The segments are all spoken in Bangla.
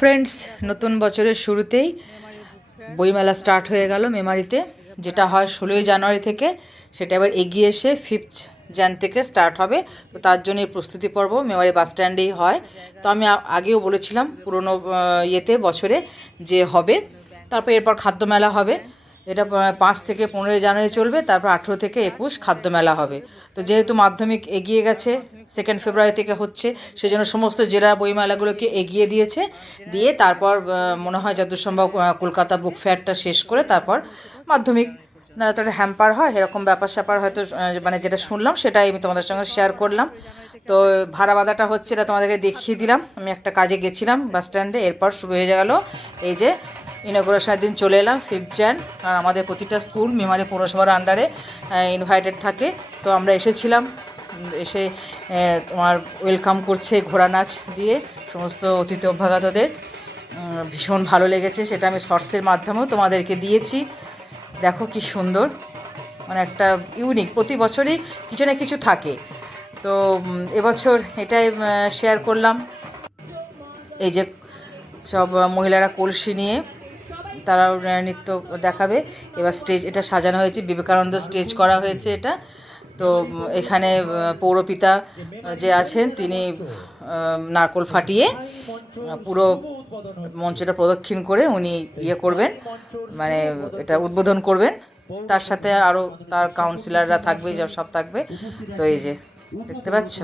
ফ্রেন্ডস নতুন বছরের শুরুতেই বইমেলা স্টার্ট হয়ে গেল মেমারিতে, যেটা হয় ষোলোই জানুয়ারি থেকে, সেটা এবার এগিয়ে এসে ফিফথ জ্যান থেকে স্টার্ট হবে। তো তার জন্য প্রস্তুতি পর্ব মেমারি বাস স্ট্যান্ডেই হয়। তো আমি আগেও বলেছিলাম পুরনো ইয়েতে বছরে যে হবে, তারপর এরপর খাদ্য মেলা হবে। এটা পাঁচ থেকে পনেরোই জানুয়ারি চলবে, তারপর আঠেরো থেকে একুশ খাদ্য মেলা হবে। তো যেহেতু মাধ্যমিক এগিয়ে গেছে সেকেন্ড ফেব্রুয়ারি থেকে হচ্ছে, সেজন্য সমস্ত জেলার বইমেলাগুলোকে এগিয়ে দিয়েছে। দিয়ে তারপর মনে হয় যত সম্ভব কলকাতা বুক ফেয়ারটা শেষ করে তারপর মাধ্যমিক না তো হ্যাম্পার হয়। এরকম ব্যাপার স্যাপার হয়তো মানে যেটা শুনলাম, সেটাই আমি তোমাদের সঙ্গে শেয়ার করলাম। তো ভাড়া বাঁধাটা হচ্ছে, এটা তোমাদেরকে দেখিয়ে দিলাম। আমি একটা কাজে গেছিলাম বাস স্ট্যান্ডে, এরপর শুরু হয়ে গেল এই যে ইনগ্রেশনের দিন চলে এলাম ফিফথ জ্যান আর আমাদের প্রতিটা স্কুল মেমারি পৌরসভার আন্ডারে ইনভাইটেড থাকে। তো আমরা এসেছিলাম, এসে তোমার ওয়েলকাম করছে ঘোড়া নাচ দিয়ে সমস্ত অতিথি অভ্যাগতদের। ভীষণ ভালো লেগেছে, সেটা আমি শর্টসের মাধ্যমেও তোমাদেরকে দিয়েছি। দেখো কি সুন্দর মানে একটা ইউনিক প্রতি বছরই কিছু না কিছু থাকে। তো এবছর এটাই শেয়ার করলাম। এই যে সব মহিলারা কলসি নিয়ে তারাও নৃত্য দেখাবে। এবার স্টেজ এটা সাজানো হয়েছে বিবেকানন্দ স্টেজ করা হয়েছে এটা। তো এখানে পৌরপিতা যে আছেন তিনি নারকোল ফাটিয়ে পুরো মঞ্চটা প্রদক্ষিণ করে উনি ইয়ে করবেন মানে এটা উদ্বোধন করবেন। তার সাথে আরও তার কাউন্সিলররা থাকবে যা সব থাকবে। তো এই যে দেখতে পাচ্ছ?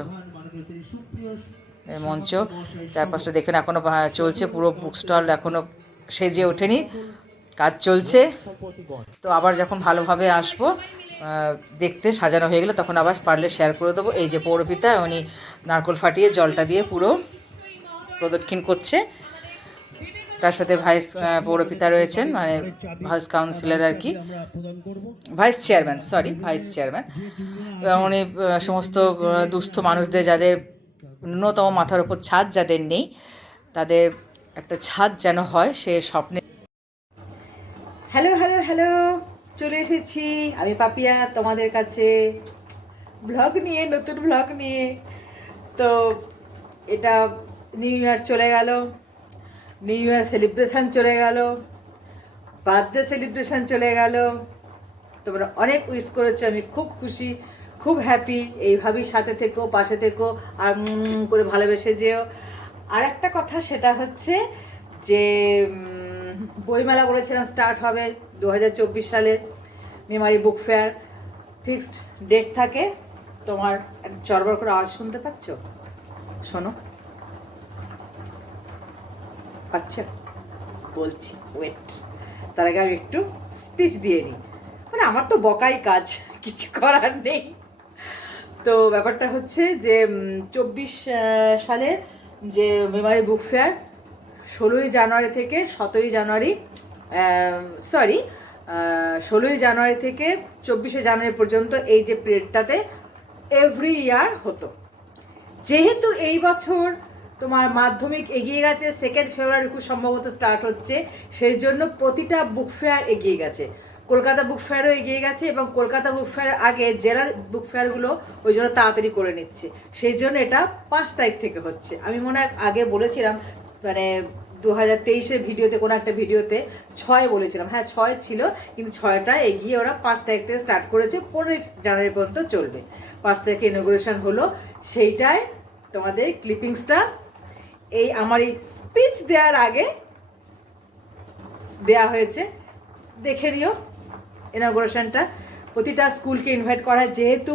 মঞ্চ চারপাশটা দেখুন এখনও আহ, চলছে পুরো বুক স্টল এখনও সেজে ওঠেনি, কাজ চলছে। তো আবার যখন ভালোভাবে আসব দেখতে সাজানো হয়ে গেলে তখন আবার পারলে শেয়ার করে দেবো। এই যে পৌরপিতা, উনি নারকোল ফাটিয়ে জলটা দিয়ে পুরো প্রদক্ষিণ করছে। তার সাথে ভাইস পৌরপিতা রয়েছেন মানে ভাইস কাউন্সিলর আর কি। Vice chairman sorry vice chairman এবং উনি সমস্ত দুস্থ মানুষদের, যাদের ন্যূনতম মাথার ওপর ছাদ যাদের নেই, তাদের একটা ছাদ যেন হয় সে স্বপ্নে হ্যালো হ্যালো হ্যালো। চলে এসেছি। আমি পাপিয়া, তোমাদের কাছে ব্লগ নিয়ে, নতুন ব্লগ নিয়ে। তো এটা নিউ ইয়ার চলে গেল। নিউ ইয়ার সেলিব্রেশন চলে গেল। বার্থডে সেলিব্রেশন চলে গেল। তোমরা অনেক উইশ করেছ, আমি খুব খুশি, খুব হ্যাপি এইভাবেই সাথে থেকো, পাশে থেকো, আর করে ভালোবেসে যেও। আর একটা কথা সেটা হচ্ছে যে বইমেলা বলেছিলাম স্টার্ট হবে দু হাজার চব্বিশ সালে memory book fair fixed date থাকে। তোমার চরবর করে আওয়াজ শুনতে পাচ্ছ? শোনো। পাচ্ছ? বলছি ওয়েট তার আগে আমি একটু স্পিচ দিয়ে নিই। মানে আমার তো বকাই কাজ, কিছু করার নেই। তো ব্যাপারটা হচ্ছে যে চব্বিশ সালে যে মেমারি বুক ফেয়ার, ষোলোই জানুয়ারি থেকে সতেরোই জানুয়ারি সরি ষোলোই জানুয়ারি থেকে চব্বিশে জানুয়ারি পর্যন্ত এই যে পিরিয়ডটাতে এভরি ইয়ার হতো। যেহেতু এই বছর তোমার মাধ্যমিক এগিয়ে গেছে সেকেন্ড ফেব্রুয়ারি খুব সম্ভবত স্টার্ট হচ্ছে, সেই জন্য প্রতিটা বুক ফেয়ার এগিয়ে গেছে। কলকাতা বুক ফেয়ারও এগিয়ে গেছে এবং কলকাতা বুক ফেয়ার আগে জেলার বুক ফেয়ারগুলো ওই জন্য তাড়াতাড়ি করে নিচ্ছে। সেই জন্য এটা পাঁচ তারিখ থেকে হচ্ছে। আমি মনে হয় আগে বলেছিলাম মানে দু হাজার তেইশের ভিডিওতে কোনো একটা ভিডিওতে ছয় বলেছিলাম। হ্যাঁ ছয় ছিল, কিন্তু ছয়টা এগিয়ে ওরা পাঁচ তারিখ থেকে স্টার্ট করেছে, পনেরোই জানুয়ারি পর্যন্ত চলবে। পাঁচ তারিখে ইনোগ্রেশন হলো সেইটাই তোমাদের ক্লিপিংসটা এই আমার এই স্পিচ দেওয়ার আগে দেয়া হয়েছে। দেখে নিও। ইনোগ্রেশনটা প্রতিটা স্কুলকে ইনভাইট করা যেহেতু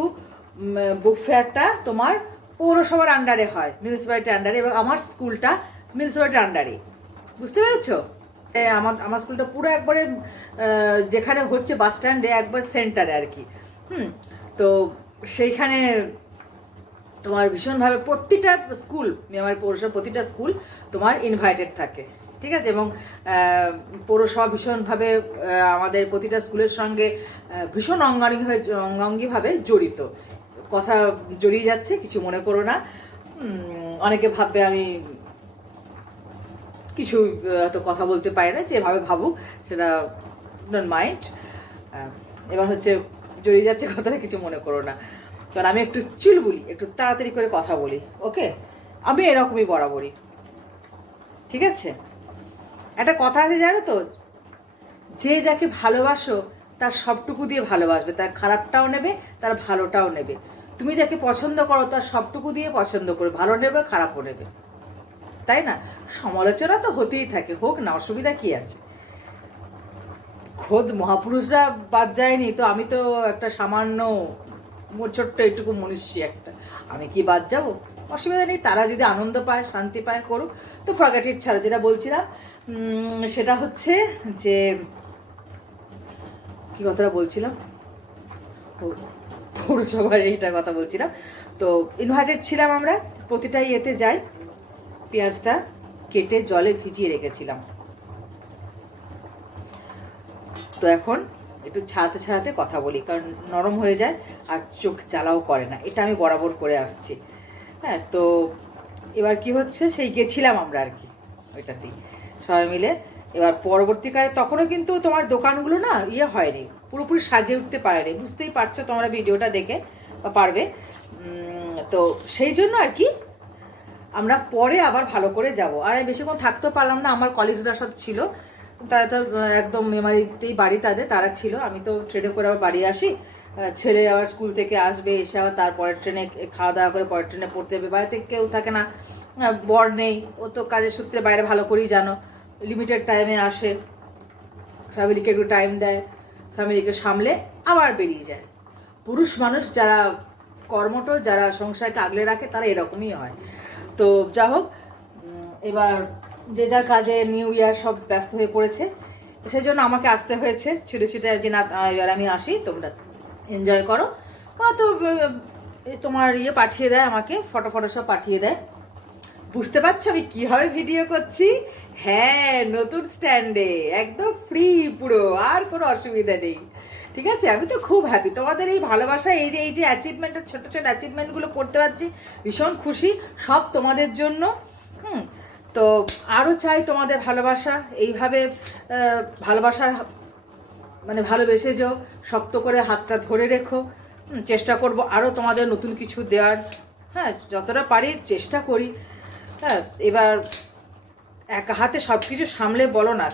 বুক ফেয়ারটা তোমার পৌরসভার আন্ডারে হয় মিউনিসিপ্যালিটির আন্ডারে এবং আমার স্কুলটা মিউনিসিপ্যালিটির আন্ডারে বুঝতে পেরেছ? আমার আমার স্কুলটা পুরো একবারে যেখানে হচ্ছে বাস স্ট্যান্ডে একবার সেন্টারে আর কি। হুম, তো সেইখানে তোমার ভীষণভাবে প্রতিটা স্কুল আমার পৌরসভা প্রতিটা স্কুল তোমার ইনভাইটেড থাকে। ঠিক আছে? এবং পৌরসভা ভীষণভাবে আমাদের প্রতিটা স্কুলের সঙ্গে ভীষণ অঙ্গাঙ্গিভাবে অঙ্গাঙ্গিভাবে জড়িত। কথা জড়িয়ে যাচ্ছে, কিছু মনে করো না। অনেকে ভাববে আমি কিছু এত কথা বলতে পারি না, যেভাবে ভাবুক, সেটা ডোন্ট মাইন্ড এবার হচ্ছে জড়িয়ে যাচ্ছে কথাটা, কিছু মনে করো না। কারণ আমি একটু চুল বলি, একটু তাড়াতাড়ি করে কথা বলি ওকে আমি এরকমই বরাবরই। ঠিক আছে? একটা কথা আছে জানো তো? যে যাকে ভালোবাসো, তার সবটুকু দিয়ে ভালোবাসবে। তার খারাপটাও নেবে, তার ভালোটাও নেবে। তুমি যাকে পছন্দ করো, তার সবটুকু দিয়ে পছন্দ করবে। ভালো নেবে, খারাপও নেবে। তাই না? সমালোচনা তো হতেই থাকে। হোক না, অসুবিধা কি আছে? খোদ মহাপুরুষরা বাদ যায়নি, তো আমি তো একটা সামান্য ছোট্ট এইটুকু মনীষী একটা। আমি কি বাদ যাব? অসুবিধা নেই, তারা যদি আনন্দ পায়, শান্তি পায়, করুক। তো ফরগেটিভ ছাড়া, যেটা বলছিলাম সেটা হচ্ছে যে, কি কথাটা বলছিলাম? পৌরসভার এইটা কথা বলছিলাম। তো ইনভাইটেড ছিলাম আমরা, প্রতিটা ইয়েতে যাই, পেঁয়াজটা কেটে জলে ভিজিয়ে রেখেছিলাম। তো এখন একটু ছাড়াতে ছাড়াতে কথা বলি, কারণ নরম হয়ে যায় আর চোখ জ্বালাও করে না। এটা আমি বরাবর করে আসছি। হ্যাঁ তো এবার কি হচ্ছে? সেই গেছিলাম আমরা আর কি, ওইটাতেই। সবাই মিলে। এবার পরবর্তীকালে তখনও কিন্তু তোমার দোকানগুলো না ইয়ে হয়নি, পুরোপুরি সাজিয়ে উঠতে পারেনি। বুঝতেই পারছ তোমরা ভিডিওটা দেখে পারবে। তো সেই জন্য আর কি, আমরা পরে আবার ভালো করে যাব। আর আমি বেশিক্ষণ থাকতেও পারলাম না, আমার কলিগসরা সব ছিল। তারা তো একদম মেমারিতেই বাড়ি তাদের, তারা ছিল। আমি তো ট্রেনে করে আবার বাড়ি আসি। ছেলে আবার স্কুল থেকে আসবে, এসে আবার তারপরের ট্রেনে খাওয়া দাওয়া করে পরের ট্রেনে পড়তে হবে। বাড়ি থেকে কেউ থাকে না বর নেই, ও তো কাজের সূত্রে বাইরে ভালো করেই জানো। লিমিটেড টাইমে আসে ফ্যামিলিকে একটু টাইম দেয় ফ্যামিলিকে সামলে আবার বেরিয়ে যায়। পুরুষ মানুষ যারা কর্মঠ, যারা সংসারকে আগলে রাখে, তারা এরকমই হয়। তো যা হোক এবার যে যার কাজে নিউ ইয়ার সব ব্যস্ত হয়ে পড়েছে সেই জন্য আমাকে আসতে হয়েছে। ছুটে ছুটে যে, না এবার আমি আসি, তোমরা এনজয় করো। ওরা তো তোমার ইয়ে পাঠিয়ে দেয় আমাকে ফটো ফটো সব পাঠিয়ে দেয়। বুঝতে পারছ আমি কীভাবে ভিডিও করছি? হ্যাঁ নতুন স্ট্যান্ডে একদম ফ্রি পুরো, আর কোনো অসুবিধা নেই। ঠিক আছে? আমি তো খুব হ্যাপি তোমাদের এই ভালোবাসা, এই যে এই যে অ্যাচিভমেন্টের ছোট ছোট অ্যাচিভমেন্টগুলো করতে পারছি, ভীষণ খুশি। সব তোমাদের জন্য। হুম, তো আরও চাই তোমাদের ভালোবাসা। এইভাবে ভালোবাসার মানে ভালোবেসে যাও, শক্ত করে হাতটা ধরে রেখো। চেষ্টা করব আরও তোমাদের নতুন কিছু দেওয়ার। হ্যাঁ যতটা পারি চেষ্টা করি। হ্যাঁ এবার এক হাতে সব কিছু সামলে বলো না,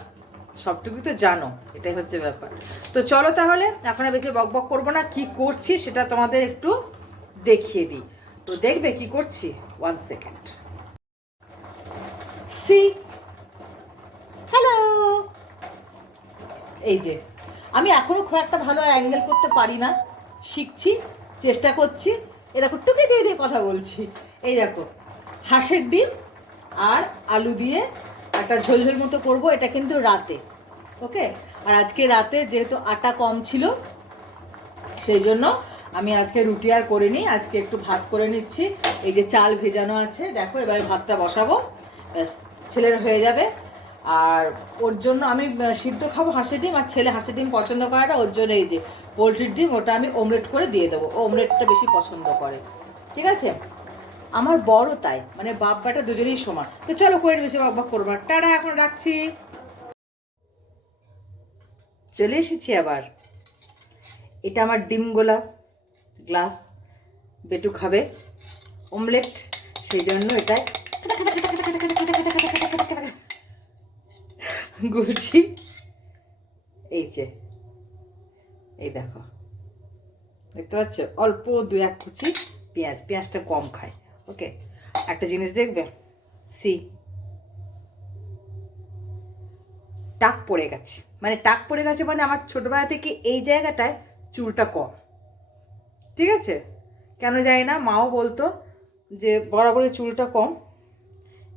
সবটুকুই তো জানো, এটাই হচ্ছে ব্যাপার। তো চলো তাহলে, এখন বেশি বক বক করব না, কি করছি সেটা তোমাদের একটু দেখিয়ে দিই। তো দেখবে কি করছি? ওয়ান সেকেন্ড সি হ্যালো এই যে, আমি এখনও খুব একটা ভালো অ্যাঙ্গেল করতে পারি না। শিখছি, চেষ্টা করছি। এরকম টুকে দিয়ে দিয়ে কথা বলছি। এই দেখো, হাঁসের ডিম আর আলু দিয়ে একটা ঝোলঝোল মতো করব, এটা কিন্তু রাতে, ওকে? আর আজকে রাতে যেহেতু আটা কম ছিল, সেই জন্য আমি আজকে রুটি আর করিনি, আজকে একটু ভাত করে নিচ্ছি। এই যে চাল ভেজানো আছে, দেখো এবারে ভাতটা বসাবো ছেলের হয়ে যাবে। আর ওর জন্য আমি সিদ্ধ খাব হাঁসের ডিম, আর ছেলে হাঁসের ডিম পছন্দ করে না ওর জন্য এই যে পোলট্রির ডিম, ওটা আমি অমলেট করে দিয়ে দেবো। ও অমলেটটা বেশি পছন্দ করে। ঠিক আছে? আমার বড় তাই মানে বাপ বাটা দুজনেই সমান। তো চলো করে বেশি বাপ বাপ করব না। টাটা, এখন রাখছি। চলে এসেছি আবার। এটা আমার ডিম গোলা গ্লাস। বেটু খাবে অমলেট, সেই জন্য এটাই। গুলছি। এই যে, এই দেখো। দেখতে পাচ্ছ? অল্প দু এক কুচি পেঁয়াজ। পেঁয়াজটা কম খায়। ওকে, একটা জিনিস দেখবে? সি। টাক পড়ে গেছে। মানে টাক পড়ে গেছে মানে আমার ছোটবেলা থেকে এই জায়গাটায় চুলটা কম। ঠিক আছে? কেন জানি না, মাও বলতো যে বরাবরের চুলটা কম।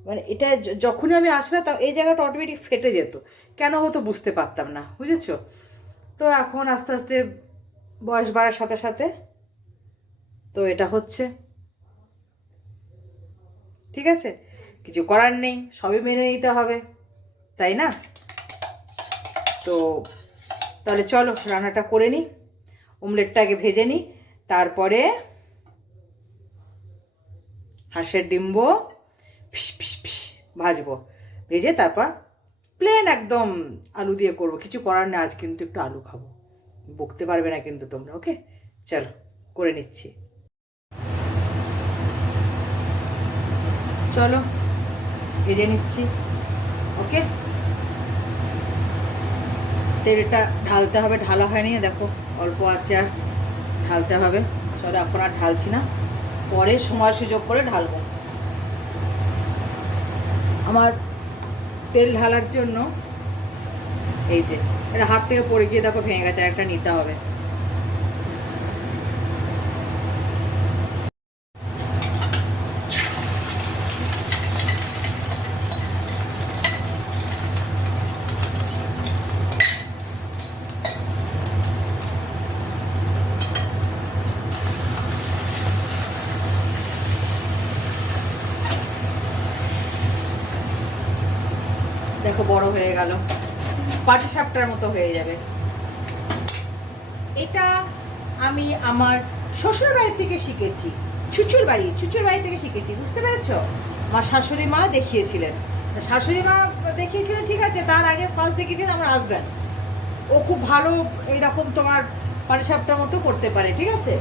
মানে এটা যখনই আমি আসলাম এই জায়গাটা অটোমেটিক ফেটে যেত। কেন হতো বুঝতে পারতাম না, বুঝেছ? তো এখন আস্তে আস্তে বয়স বাড়ার সাথে সাথে তো এটা হচ্ছে। ঠিক আছে? কিছু করার নেই, সবই মেনে নিতে হবে, তাই না? তো তাহলে চলো, রান্নাটা করে নিই অমলেটটা আগে ভেজে নিই তারপরে হাঁসের ডিম্ব, ফিস ফিস ফিস, ভাজবো। ভেজে তারপর প্লেন একদম আলু দিয়ে করব। কিছু করার নেই, আজ কিন্তু একটু আলু খাব। বকতে পারবে না কিন্তু তোমরা ওকে চলো, করে নিচ্ছি। চলো ভেজে নিচ্ছি। ওকে? তেলটা ঢালতে হবে, ঢালা হয়নি, দেখো, অল্প আছে আর ঢালতে হবে। চলো, এখন আর ঢালছি না। পরে সময় সুযোগ করে ঢালবো। আমার তেল ঢালার জন্য এই যে, এটা হাত থেকে পড়ে গিয়ে দেখো ভেঙে গেছে একটা নিতে হবে। দেখো, বড় হয়ে গেল। পাটি সাপটার মতো হয়ে যাবে। এটা আমি আমার শ্বশুর বাড়ি থেকে শিখেছি। চুচুর বাড়ি চুচুর বাড়ি থেকে শিখেছি, বুঝতে পেরেছ? আমার শাশুড়ি মা দেখিয়েছিলেন। শাশুড়ি মা দেখিয়েছিলেন, ঠিক আছে, তার আগে ফার্স্ট দেখিয়েছিলেন আমার হাজব্যান্ড ও খুব ভালো এইরকম তোমার পাটি সাপটার মতো করতে পারে, ঠিক আছে?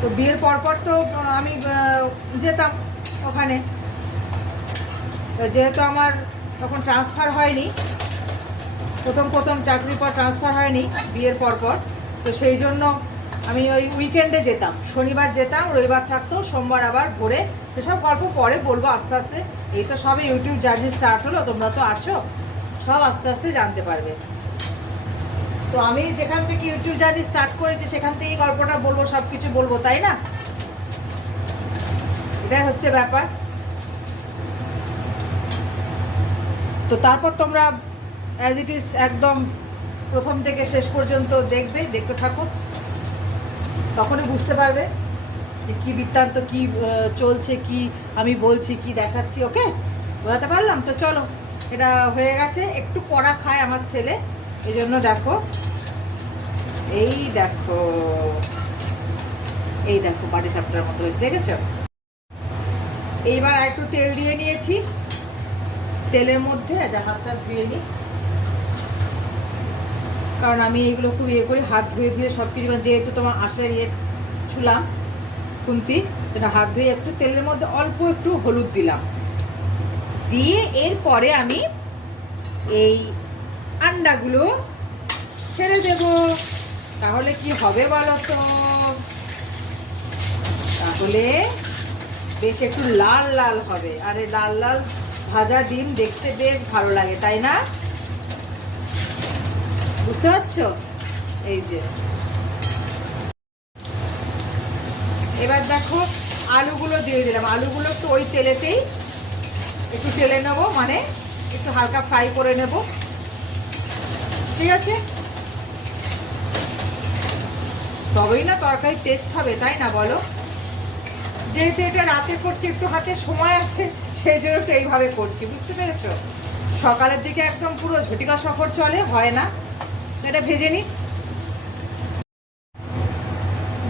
তো বিয়ের পরপর তো আমি যেতাম ওখানে। যেহেতু আমার তখন ট্রান্সফার হয়নি, প্রথম প্রথম চাকরির পর ট্রান্সফার হয়নি, বিয়ের পর পর। তো সেই জন্য আমি ওই উইকেন্ডে যেতাম, শনিবার যেতাম, রবিবার থাকতো, সোমবার আবার ভোরে সেসব গল্প পরে বলব আস্তে আস্তে। এই তো সবে ইউটিউব জার্নি স্টার্ট হলো, তোমরা তো আছো, সব আস্তে আস্তে জানতে পারবে। তো আমি যেখান থেকে ইউটিউব জার্নি স্টার্ট করেছি, সেখান থেকেই গল্পটা বলব সব কিছু বলব, তাই না? এটাই হচ্ছে ব্যাপার। তো তারপর তোমরা অ্যাজ ইট ইজ একদম প্রথম থেকে শেষ পর্যন্ত দেখবে, দেখতে থাকো। তখনই বুঝতে পারবে যে কী বৃত্তান্ত, কী চলছে, কি আমি বলছি, কি দেখাচ্ছি ওকে বোঝাতে পারলাম? তো চলো, এটা হয়ে গেছে। একটু কড়া খায় আমার ছেলে এই জন্য দেখো। এই দেখো এই দেখো পাটি সাপটার মতো হয়েছে, দেখেছ? এইবার একটু তেল দিয়ে নিয়েছি। তেলের মধ্যে যা হাতটা ধুয়ে নিই। কারণ আমি এগুলো খুব ইয়ে করি, হাত ধুয়ে ধুয়ে সব কিছু যেহেতু তোমার আশে ইয়ে ছুলাম খুন্তি, সেটা হাত ধুয়ে একটু তেলের মধ্যে অল্প একটু হলুদ দিলাম। দিয়ে এরপরে আমি এই আন্ডাগুলো ছেড়ে দেব। তাহলে কি হবে বলো তো তাহলে বেশ একটু লাল লাল হবে। আর লাল লাল ভাজা ডিম দেখতে বেশ ভালো লাগে, তাই না? বুঝতে পারছ? এই যে। এবার দেখো, আলুগুলো দিয়ে দিলাম। আলুগুলো একটু ওই তেলেতেই একটু তেলে নেব মানে একটু হালকা ফ্রাই করে নেব। ঠিক আছে? তবেই না তরকারি টেস্ট হবে, তাই না বলো? যেহেতু এটা রাতে করছি, একটু হাতে সময় আছে। সেই জন্য একটু এইভাবে করছি, বুঝতে পেরেছ? সকালের দিকে একদম পুরো ঝটিকা সফর চলে, হয় না। এটা ভেজে নিই।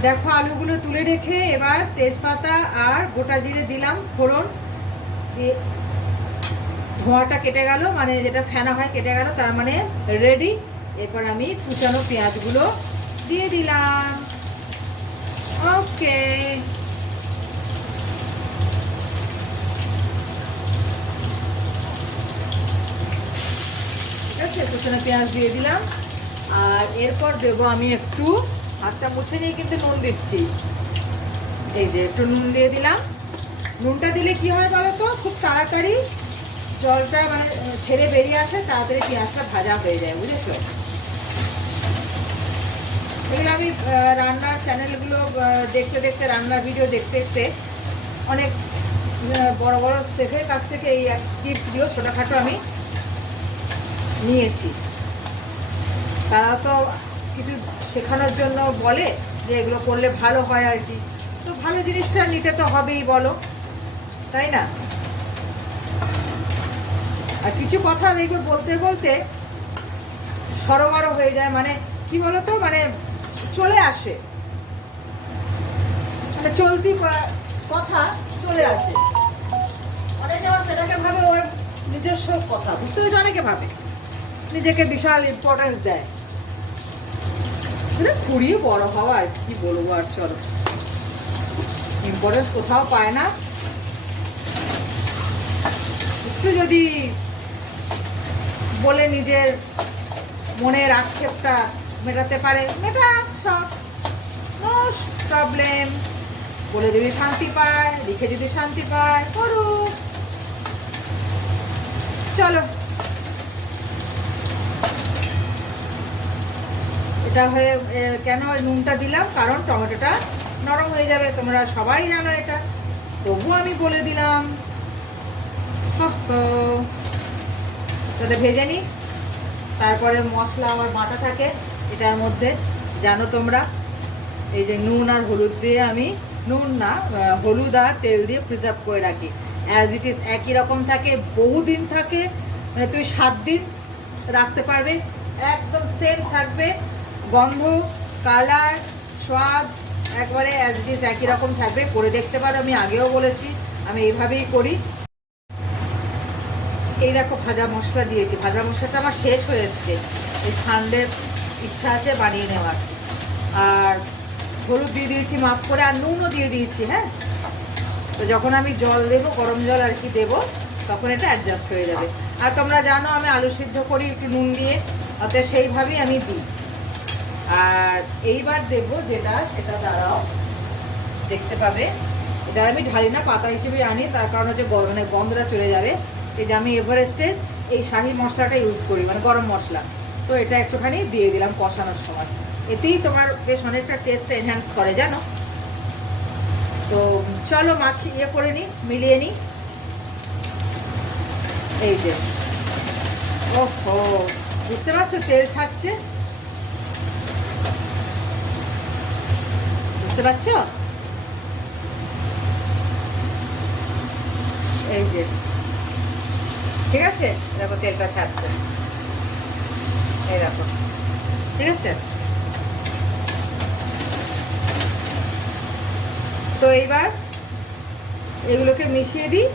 দেখো আলুগুলো তুলে রেখে এবার তেজপাতা আর গোটা জিরে দিলাম, ফোড়ন। ধোঁয়াটা কেটে গেল মানে যেটা ফেনা হয় কেটে গেল, তার মানে রেডি এরপর আমি কুচানো পেঁয়াজগুলো দিয়ে দিলাম। ওকে ঠিক আছে কুচানো পেঁয়াজ দিয়ে দিলাম। আর এরপর দেবো আমি একটু, হাতটা মুছে নিয়ে কিন্তু নুন দিচ্ছি। এই যে একটু নুন দিয়ে দিলাম। নুনটা দিলে কি হয় বলো তো? খুব তাড়াতাড়ি জলটা মানে ছেড়ে বেরিয়ে আসে, তাড়াতাড়ি পেঁয়াজটা ভাজা হয়ে যায়, বুঝেছ? এগুলো আমি রান্নার চ্যানেলগুলো দেখতে দেখতে, রান্নার ভিডিও দেখতে দেখতে অনেক বড় বড় শেফের কাছ থেকে এই টিপসগুলো ছোটোখাটো আমি নিয়েছি। তারা তো কিছু শেখানোর জন্য বলে যে এগুলো করলে ভালো হয় আর কি। তো ভালো জিনিসটা নিতে তো হবেই বলো, তাই না? আর কিছু কথা এইগুলো বলতে বলতে সরবর হয়ে যায় মানে কি বলতো মানে চলে আসে। মানে চলতি কথা চলে আসে। অনেকে আবার সেটাকে ভাবে ওর নিজস্ব কথা, বুঝতে পেরেছ? অনেকে ভাবে। নিজেকে বিশাল ইম্পর্টেন্স দেয়। মানে খুঁড়িয়ে বড় হওয়া আর কি বলব আর চলো। ইম্পর্টেন্স কোথাও পায় না। একটু যদি বলে নিজের মনের আক্ষেপটা মেটাতে পারে, মেটা, সব। নো প্রবলেম বলে যদি শান্তি পায়, লিখে যদি শান্তি পায়, করুক। চলো। এটা হয়ে কেন নুনটা দিলাম? কারণ টমেটোটা নরম হয়ে যাবে, তোমরা সবাই জানো এটা। তবু আমি বলে দিলাম তাতে ভেজে নিই। তারপরে মশলা আবার বাটা থাকে, এটার মধ্যে। জানো তোমরা, এই যে নুন আর হলুদ দিয়ে আমি, নুন না হলুদ আর তেল দিয়ে প্রিজার্ভ করে রাখি। অ্যাজ ইট ইজ একই রকম থাকে, বহুদিন থাকে। মানে তুমি সাত দিন রাখতে পারবে, একদম সেম থাকবে। গন্ধ কালার স্বাদ, একবারে অ্যাজ ইট একই রকম থাকবে। করে দেখতে পারো, আমি আগেও বলেছি, আমি এইভাবেই করি। এই দেখো ভাজা মশলা দিয়েছি। ভাজা মশলাটা আমার শেষ হয়ে এসছে। এই সানডের ইচ্ছা আছে বানিয়ে নেওয়ার। আর হলুদ দিয়ে দিয়েছি, মাপ করে, আর নুনও দিয়ে দিয়েছি হ্যাঁ? তো যখন আমি জল দেবো, গরম জল আর কি দেবো, তখন এটা অ্যাডজাস্ট হয়ে যাবে। আর তোমরা জানো, আমি আলু সিদ্ধ করি একটু নুন দিয়ে, অতএব সেইভাবেই আমি দিই। আর এইবার দেবো যেটা, সেটা দাঁড়াও। দেখতে পাবে। এটা আমি ঢালি না, পাতা হিসেবে আনি, তার কারণ হচ্ছে মানে গন্ধটা চলে যাবে। এই যে আমি এভারেস্টের এই শাহি মশলাটা ইউজ করি মানে গরম মশলা। তো এটা একটুখানি দিয়ে দিলাম কষানোর সময়। এতেই তোমার বেশ অনেকটা টেস্ট এনহ্যান্স করে, জানো? তো চলো মাখি ইয়ে করে নিই মিলিয়ে নিই এই যে। ওহো, বুঝতে পারছ? তেল ছাড়ছে। বুঝতে পারছ? এই যে। ঠিক আছে? দেখো তেলটা ছাড়ছে। দেখো। ঠিক আছে? তো এইবার এগুলোকে মিশিয়ে দিই।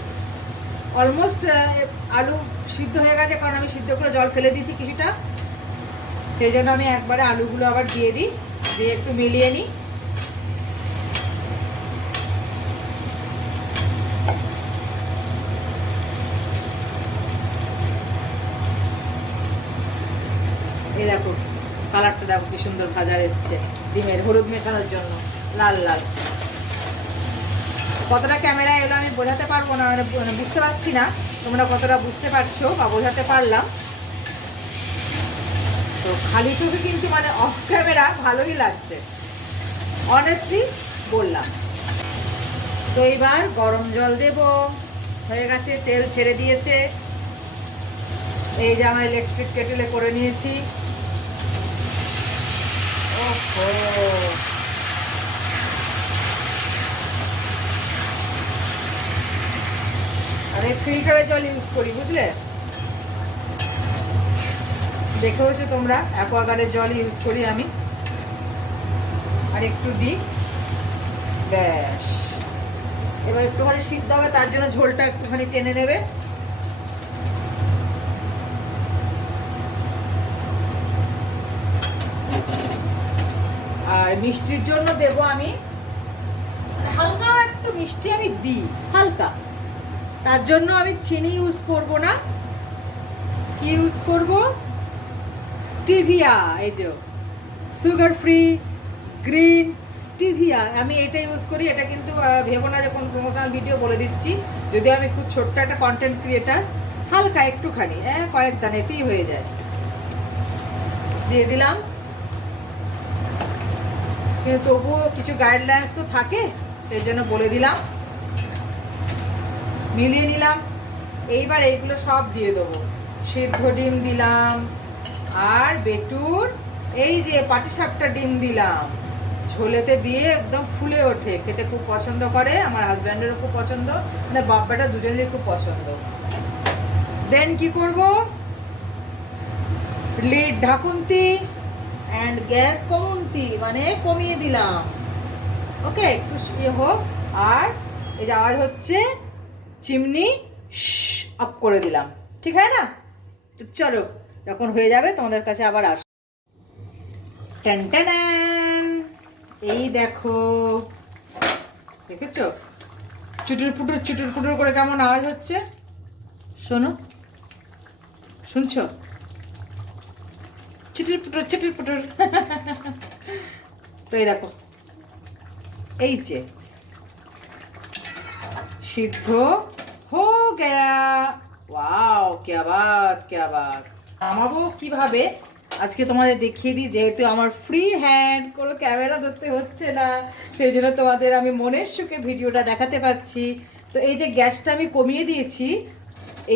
অলমোস্ট আলু সিদ্ধ হয়ে গেছে, কারণ আমি সিদ্ধ করে জল ফেলে দিয়েছি কিছুটা। সেই জন্য আমি একবারে আলুগুলো আবার দিয়ে দিই, দিয়ে একটু মিলিয়ে নিই এই দেখো কালারটা দেখো কি সুন্দর ভাজা এসছে। ডিমের, হলুদ মেশানোর জন্য, লাল লাল। কতটা ক্যামেরা এলো আমি বোঝাতে পারব না মানে মানে বুঝতে পারছি না। তোমরা কতটা বুঝতে পারছ বা বোঝাতে পারলাম। তো খালি চোখে কিন্তু মানে অফ ক্যামেরা ভালোই লাগছে। অনেস্টলি বললাম। তো এইবার গরম জল দেব। হয়ে গেছে, তেল ছেড়ে দিয়েছে। এই যে আমার ইলেকট্রিক কেটেলে করে নিয়েছি ওহো আরে ফিল্টারের জল ইউজ করি, বুঝলে? দেখেওছো তোমরা অ্যাকোয়াগার্ডের জল ইউজ করি আমি। আর একটু দিই। ব্যাস। এবার একটুখানি সিদ্ধ হবে, তার জন্য ঝোলটা একটুখানি টেনে নেবে। আর মিষ্টির জন্য দেব আমি, হালকা একটু মিষ্টি আমি দিই, হালকা। তার জন্য আমি চিনি ইউজ করব না। কি ইউজ করব? স্টিভিয়া, এই যে সুগার ফ্রি গ্রিন স্টিভিয়া আমি এটা ইউজ করি, এটা কিন্তু ভেবো না যে কোন প্রমোশনাল ভিডিও বলে দিচ্ছি। যদিও আমি খুব ছোট্ট একটা কন্টেন্ট ক্রিয়েটার হালকা একটুখানি হ্যাঁ কয়েক দানেতেই হয়ে যায়। দিয়ে দিলাম। কিন্তু তবুও কিছু গাইডলাইন্স তো থাকে সেই জন্য বলে দিলাম। মিলিয়ে নিলাম। এইবার এইগুলো সব দিয়ে দেবো। সিদ্ধ ডিম দিলাম, আর বেটুর এই যে পাটিসাপটা ডিম দিলাম। ঝোলেতে দিয়ে একদম ফুলে ওঠে, খেতে খুব পছন্দ করে, আমার হাজব্যান্ডেরও খুব পছন্দ মানে বাপ্পাটা দুজনেরই খুব পছন্দ। দেন কি করব? লিড ঢাকুন্তি অ্যান্ড গ্যাস কমুন্তি মানে কমিয়ে দিলাম। ওকে একটু ইয়ে হোক, আর এই যে আওয়াজ হচ্ছে চিমনি অফ করে দিলাম। ঠিক হয় না? চলো, যখন হয়ে যাবে তোমাদের কাছে আবার আস। এই দেখো। দেখেছ? চুটুর পুটুর চুটুর পুটুর করে কেমন আওয়াজ হচ্ছে? শোনো। শুনছো? চিটির পুটুর চিটির পুটুর। তো এই দেখো। এই যে। সিদ্ধ হো গয়া ওয়াও, ক্যা বাত ক্যা বাত। আমাবো কীভাবে? আজকে তোমাদের দেখিয়ে দিই, যেহেতু আমার ফ্রি হ্যান্ড কোনো ক্যামেরা ধরতে হচ্ছে না, সেই জন্য তোমাদের আমি মনের সুখে ভিডিওটা দেখাতে পাচ্ছি। তো এই যে গ্যাসটা আমি কমিয়ে দিয়েছি,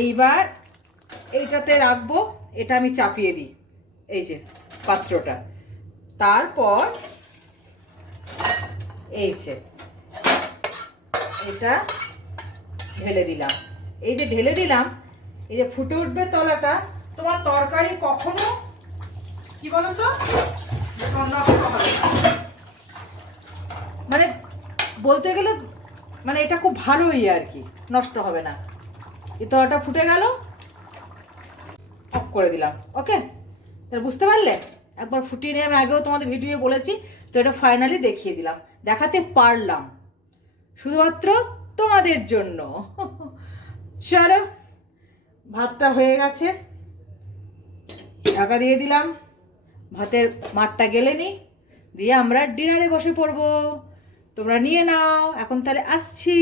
এইবার এইটাতে রাখব, এটা আমি চাপিয়ে দিই, এই যে পাত্রটা। তারপর এই যে, এটা ঢেলে দিলাম। এই যে ঢেলে দিলাম, এই যে ফুটে উঠবে তলাটা, তোমার তরকারি কখনো, কি বলো তো নষ্ট হবে না। মানে বলতে গেলে মানে এটা খুব ভালোই আর কি, নষ্ট হবে না। এই তলাটা ফুটে গেল অফ করে দিলাম, ওকে? তাহলে বুঝতে পারলে? একবার ফুটিয়ে নিয়ে আমি আগেও তোমাদের ভিডিও বলেছি, তো এটা ফাইনালি দেখিয়ে দিলাম, দেখাতে পারলাম। শুধুমাত্র তোমাদের জন্য। চলো, ভাতটা হয়ে গেছে। ঢাকা দিয়ে দিলাম। ভাতের মাঠটা গেলে নি। দিয়ে আমরা ডিনারে বসে পড়ব। তোমরা নিয়ে নাও। এখন তাহলে আসছি।